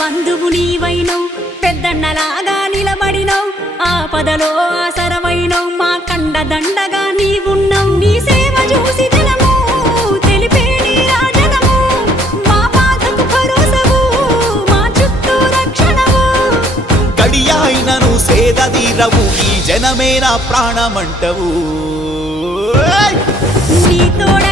బంధువు నీవైనవు పెద్దన్నలాగా నిలబడినవు ఆపదలో ఆసరమైనవు మా కండ దండగా నీవున్నావు. నీ సేవ చూసి జనము ఈ జనమేనా ప్రాణమంటవు. నీ తోడ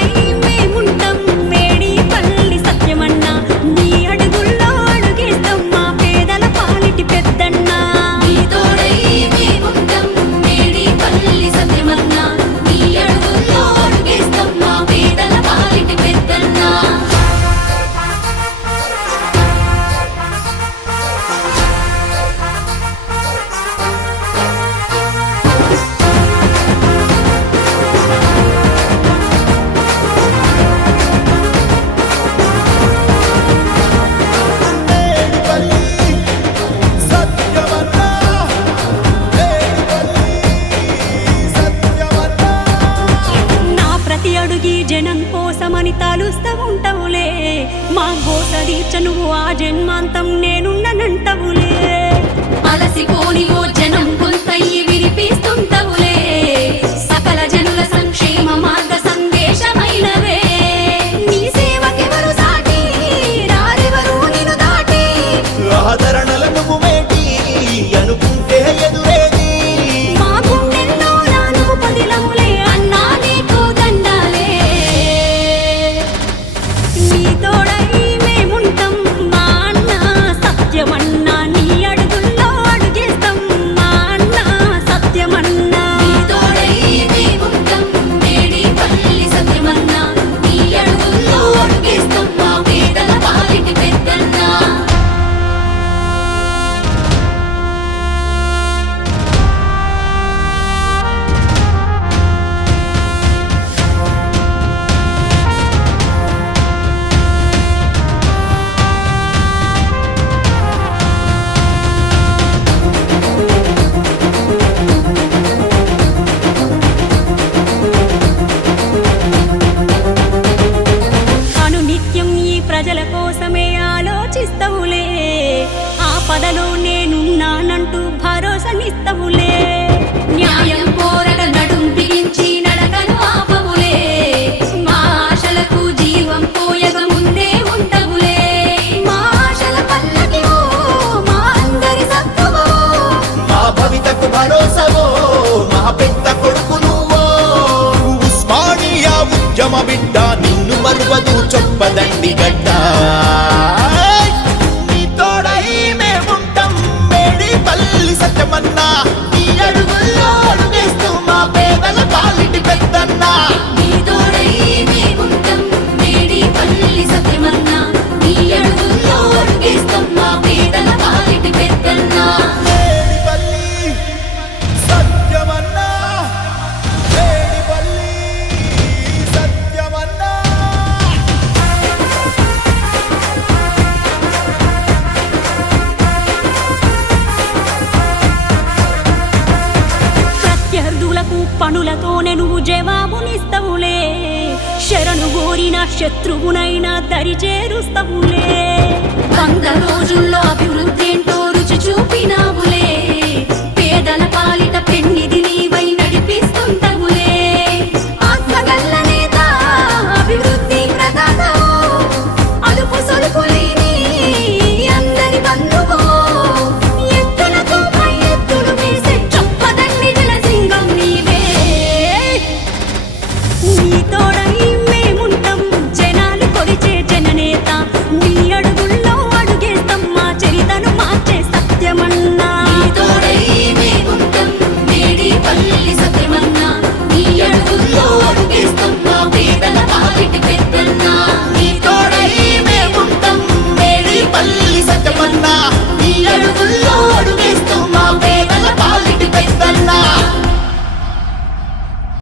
అని తలుస్తూ ఉంటావులే మా గోస నువ్వు ఆ జన్మాంతం నేనున్ననంటవులే. అలసిపోని భరోసవో మా పెద్ద కొడుకు నువ్వో ఉస్మానియా ఉద్యమ బిడ్డ నిన్ను మరువదు చొప్పదండి గడ్డ. పనులతోనే నువ్వు జవాబునిస్తవులే. శరణు గోరిన శత్రువునైనా దరి చేరుస్తవులే వంద రోజుల్లో